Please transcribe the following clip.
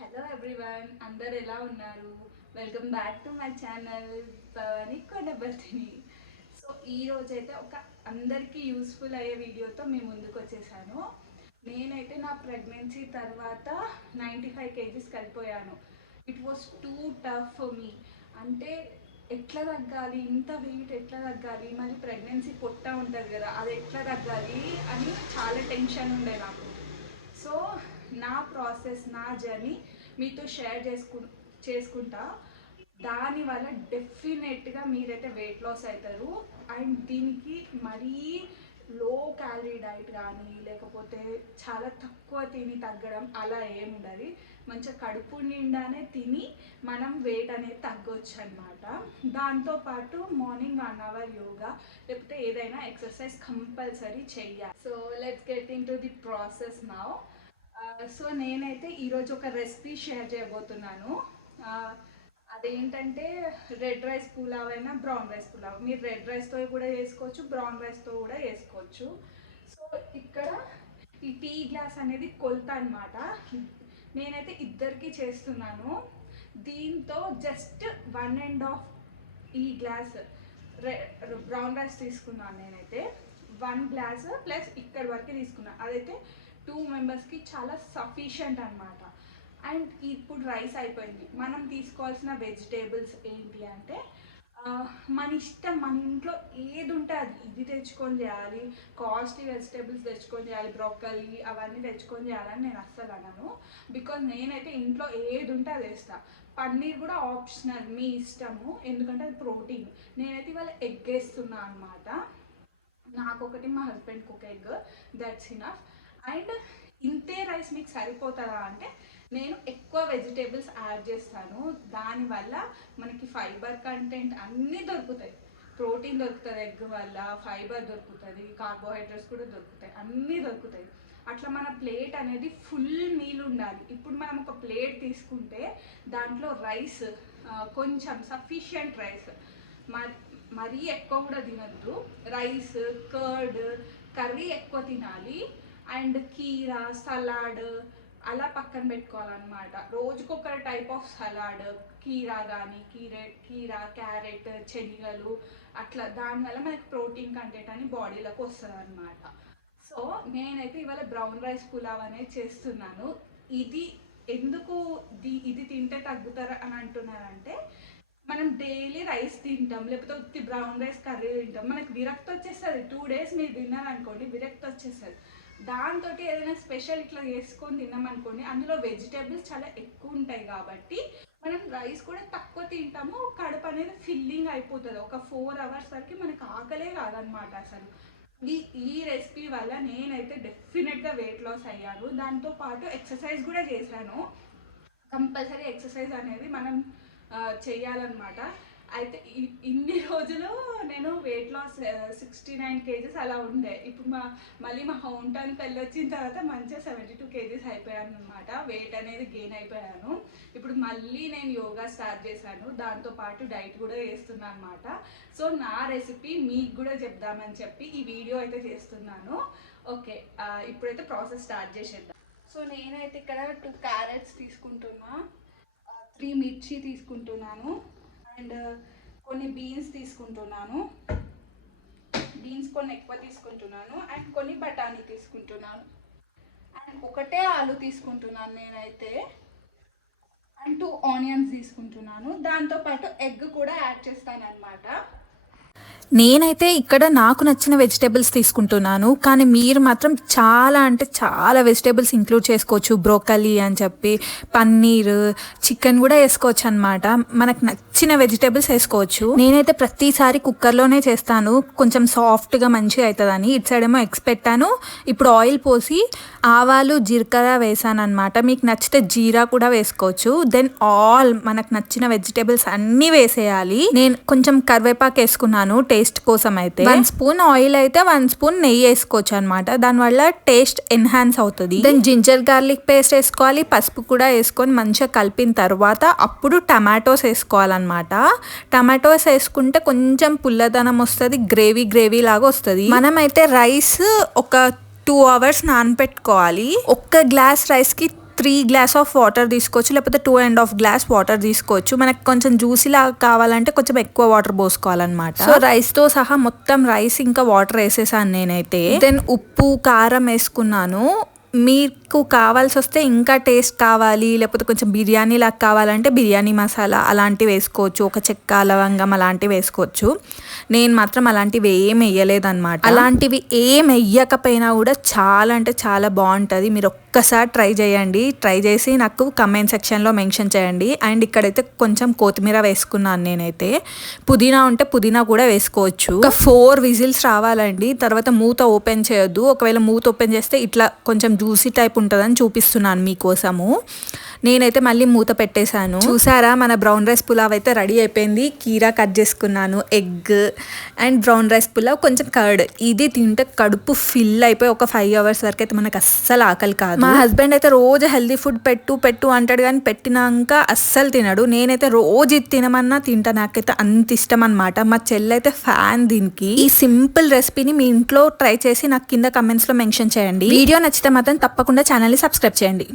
Hello everyone, అందరు ఎలా ఉన్నారు? Welcome back to my channel Pavani కొండబర్తిని. సో ఈరోజు అయితే ఒక అందరికీ యూస్ఫుల్ అయ్యే వీడియోతో మీ ముందుకు వచ్చేసాను. నేనైతే నా ప్రెగ్నెన్సీ తర్వాత 95 kgs కలిపోయాను. It was too tough for me. అంటే ఎట్లా తగ్గాలి, ఇంత వెయిట్ ఎట్లా తగ్గాలి, మళ్ళీ ప్రెగ్నెన్సీ పొట్ట ఉంటుంది కదా, అది ఎట్లా తగ్గాలి అని చాలా టెన్షన్ ఉండే నాకు. సో నా ప్రాసెస్, నా జర్నీ మీతో షేర్ చేసుకుంటా. దానివల్ల డెఫినెట్గా మీరైతే వెయిట్ లాస్ అవుతారు. అండ్ దీనికి మరీ లో క్యాలరీ డైట్ కానీ లేకపోతే చాలా తక్కువ తిని తగ్గడం అలా ఏముండదు. మంచిగా కడుపు నిండానే తిని మనం వెయిట్ అనేది తగ్గొచ్చు అనమాట. దాంతోపాటు మార్నింగ్ 1 hour యోగా లేకపోతే ఏదైనా ఎక్సర్సైజ్ కంపల్సరీ చెయ్యాలి. So let's get in to the process now. So నేనైతే ఈరోజు ఒక రెసిపీ షేర్ చేయబోతున్నాను. అదేంటంటే రెడ్ రైస్ పులావ్ అయినా బ్రౌన్ రైస్ పులావ్. మీరు రెడ్ రైస్తో కూడా చేసుకోవచ్చు, బ్రౌన్ రైస్తో కూడా చేసుకోవచ్చు. సో ఇక్కడ ఈ టీ గ్లాస్ అనేది కొలత అనమాట. నేనైతే ఇద్దరికి చేస్తున్నాను. దీంతో జస్ట్ 1.5 ఈ గ్లాస్ బ్రౌన్ రైస్ తీసుకున్నాను. నేనైతే 1 గ్లాస్ ప్లస్ ఇక్కడి వరకు తీసుకున్నాను. అదైతే 2 మెంబర్స్కి చాలా సఫిషియంట్ అనమాట. అండ్ ఇప్పుడు రైస్ అయిపోయింది. మనం తీసుకోవాల్సిన వెజిటేబుల్స్ ఏంటి అంటే మన ఇష్టం, మన ఇంట్లో ఏది ఉంటే అది. ఇది తెచ్చుకొని చేయాలి, కాస్ట్లీ వెజిటేబుల్స్ తెచ్చుకొని చేయాలి, బ్రోకలీ అవన్నీ తెచ్చుకొని చేయాలని నేను అస్సలు అనను. బికాజ్ నేనైతే ఇంట్లో ఏది ఉంటే అది వేస్తాను. పన్నీర్ కూడా ఆప్షనల్, మీ ఇష్టము, ఎందుకంటే అది ప్రోటీన్. నేనైతే ఇవాళ ఎగ్ వేస్తున్నాను అనమాట. నాకొకటి, మా హస్బెండ్కి ఒక ఎగ్, దట్స్ ఇనఫ్. అండ్ ఇంతే రైస్ మీకు సరిపోతుందా అంటే నేను ఎక్కువ వెజిటేబుల్స్ యాడ్ చేస్తాను. దానివల్ల మనకి ఫైబర్ కంటెంట్ అన్నీ దొరుకుతాయి. ప్రోటీన్ దొరుకుతుంది ఎగ్ వల్ల, ఫైబర్ దొరుకుతుంది, కార్బోహైడ్రేట్స్ కూడా దొరుకుతాయి, అన్నీ దొరుకుతాయి. అట్లా మన ప్లేట్ అనేది ఫుల్ మీల్ ఉండాలి. ఇప్పుడు మనం ఒక ప్లేట్ తీసుకుంటే దాంట్లో రైస్ కొంచెం సఫిషియంట్ రైస్, మరీ ఎక్కువ కూడా తినద్దు. రైస్, కర్డ్, కర్రీ ఎక్కువ తినాలి. అండ్ కీరా, సలాడ్ అలా పక్కన పెట్టుకోవాలన్నమాట. రోజుకొక టైప్ ఆఫ్ సలాడ్, కీరా కానీ కీరా, క్యారెట్, శనగలు అట్లా. దానివల్ల మనకి ప్రోటీన్ కంటెంట్ అని బాడీలోకి వస్తుంది అనమాట. సో నేనైతే ఇవాళ బ్రౌన్ రైస్ పులావ్ అనేది చేస్తున్నాను. ఇది ఎందుకు ఇది తింటే తగ్గుతారు అని అంటున్నారంటే, మనం డైలీ రైస్ తింటాం, లేకపోతే ఉత్తి బ్రౌన్ రైస్ కర్రీ తింటాం, మనకి విరక్తి వచ్చేస్తుంది. 2 days మీరు తిన్నారనుకోండి, విరక్తి వచ్చేస్తుంది. దాంతో ఏదైనా స్పెషల్ ఇట్లా చేసుకొని తిన్నామనుకోండి, అందులో వెజిటేబుల్స్ చాలా ఎక్కువ ఉంటాయి కాబట్టి మనం రైస్ కూడా తక్కువ తింటాము. కడుపు అనేది ఫిల్లింగ్ అయిపోతుంది. ఒక 4 hours వరకు మనకు ఆకలే కాదనమాట అసలు. ఈ రెసిపీ వల్ల నేనైతే డెఫినెట్గా వెయిట్ లాస్ అయ్యాను. దాంతోపాటు ఎక్సర్సైజ్ కూడా చేశాను. కంపల్సరీ ఎక్సర్సైజ్ అనేది మనం చెయ్యాలన్నమాట. అయితే ఇన్ని రోజులు నేను వెయిట్ లాస్ 69 kgs అలా ఉండే. ఇప్పుడు మళ్ళీ మా హోమ్ టౌన్కి వెళ్ళి వచ్చిన తర్వాత మంచిగా 72 kgs అయిపోయాను అనమాట. వెయిట్ అనేది గెయిన్ అయిపోయాను. ఇప్పుడు మళ్ళీ నేను యోగా స్టార్ట్ చేశాను, దాంతోపాటు డైట్ కూడా చేస్తున్నాను అనమాట. సో నా రెసిపీ మీకు కూడా చెప్దామని చెప్పి ఈ వీడియో అయితే చేస్తున్నాను. ఓకే, ఇప్పుడైతే ప్రాసెస్ స్టార్ట్ చేసేద్దాం. సో నేనైతే ఇక్కడ 2 carrots తీసుకుంటున్నా, 3 మిర్చి తీసుకుంటున్నాను, అండ్ కొన్ని బీన్స్ తీసుకుంటున్నాను. బీన్స్ కొన్ని ఎక్కువ తీసుకుంటున్నాను. అండ్ కొన్ని బఠానీ తీసుకుంటున్నాను. అండ్ ఒకటే ఆలు తీసుకుంటున్నాను నేనైతే. అండ్ 2 ఆనియన్స్ తీసుకుంటున్నాను. దాంతోపాటు ఎగ్ కూడా యాడ్ చేస్తాను అనమాట. నేనైతే ఇక్కడ నాకు నచ్చిన వెజిటేబుల్స్ తీసుకుంటున్నాను, కానీ మీరు మాత్రం చాలా అంటే చాలా వెజిటేబుల్స్ ఇంక్లూడ్ చేసుకోవచ్చు. బ్రోకలీ అని చెప్పి, పన్నీర్, చికెన్ కూడా వేసుకోవచ్చు అనమాట. మనకు నచ్చిన వెజిటేబుల్స్ వేసుకోవచ్చు. నేనైతే ప్రతిసారి కుక్కర్లోనే చేస్తాను, కొంచెం సాఫ్ట్గా మంచిగా అవుతుందని. ఇటు సైడ్ ఏమో ఎగ్స్ పెట్టాను. ఇప్పుడు ఆయిల్ పోసి ఆవాలు, జీలకర్ర వేసాను అనమాట. మీకు నచ్చితే జీరా కూడా వేసుకోవచ్చు. దెన్ మనకు నచ్చిన వెజిటేబుల్స్ అన్నీ వేసేయాలి. నేను కొంచెం కరివేపాకు వేసుకున్నాను టేస్ట్ కోసం. అయితే 1 స్పూన్ ఆయిల్ అయితే 1 స్పూన్ నెయ్యి వేసుకోవచ్చు అనమాట. దానివల్ల టేస్ట్ ఎన్హాన్స్ అవుతుంది. దెన్ జింజర్ గార్లిక్ పేస్ట్ వేసుకోవాలి, పసుపు కూడా వేసుకొని మంచిగా కలిపిన తర్వాత అప్పుడు టమాటోస్ వేసుకోవాలన్నమాట. టమాటోస్ వేసుకుంటే కొంచెం పుల్లదనం వస్తుంది, గ్రేవీ లాగా వస్తుంది. మనమైతే రైస్ ఒక 2 hours నానపెట్టుకోవాలి. ఒక్క గ్లాస్ రైస్కి 3 గ్లాస్ ఆఫ్ వాటర్ తీసుకోవచ్చు, లేకపోతే 2.5 గ్లాస్ వాటర్ తీసుకోవచ్చు. మనకు కొంచెం జ్యూసీలా కావాలంటే కొంచెం ఎక్కువ వాటర్ పోసుకోవాలన్నమాట. సో రైస్తో సహా మొత్తం రైస్ ఇంకా వాటర్ వేసేసాను నేనైతే. దెన్ ఉప్పు కారం వేసుకున్నాను. మీకు కావాల్సి వస్తే ఇంకా టేస్ట్ కావాలి, లేకపోతే కొంచెం బిర్యానీ లాగా కావాలంటే బిర్యానీ మసాలా అలాంటివి వేసుకోవచ్చు, ఒక చెక్క లవంగం అలాంటివి వేసుకోవచ్చు. నేను మాత్రం అలాంటివి ఏం వేయలేదన్నమాట. అలాంటివి ఏం వేయకపోయినా కూడా చాలా అంటే చాలా బాగుంటుంది. మీరు ఒక్కసారి ట్రై చేయండి. ట్రై చేసి నాకు కమెంట్ సెక్షన్లో మెన్షన్ చేయండి. అండ్ ఇక్కడైతే కొంచెం కొత్తిమీర వేసుకున్నాను నేనైతే. పుదీనా ఉంటే పుదీనా కూడా వేసుకోవచ్చు. ఒక 4 విజిల్స్ రావాలండి. తర్వాత మూత ఓపెన్ చేయొద్దు. ఒకవేళ మూత ఓపెన్ చేస్తే ఇట్లా కొంచెం జ్యూసీ టైప్ ఉంటుందని చూపిస్తున్నాను మీకోసము. నేనైతే మళ్ళీ మూత పెట్టేశాను. చూసారా, మన బ్రౌన్ రైస్ పులావ్ అయితే రెడీ అయిపోయింది. కీరా కట్ చేసుకున్నాను, egg and brown rice pulao, కొంచెం కర్డ్. ఇది తింటే కడుపు ఫిల్ అయిపోయి ఒక 5 అవర్స్ వరకు అయితే మనకు అస్సలు ఆకలి కాదు. మా హస్బెండ్ అయితే రోజు హెల్దీ ఫుడ్ పెట్టు అంటాడు, కానీ పెట్టినాక అస్సలు తినడు. నేనైతే రోజు ఇది తినమన్నా తింటా. నాకైతే అంత ఇష్టం అనమాట. మా చెల్లి అయితే ఫ్యాన్ దీనికి. ఈ సింపుల్ రెసిపీని మీ ఇంట్లో ట్రై చేసి నాకు కింద కమెంట్స్లో మెన్షన్ చేయండి. వీడియో నచ్చితే మాత్రం తప్పకుండా ఛానల్ని సబ్స్క్రైబ్ చేయండి.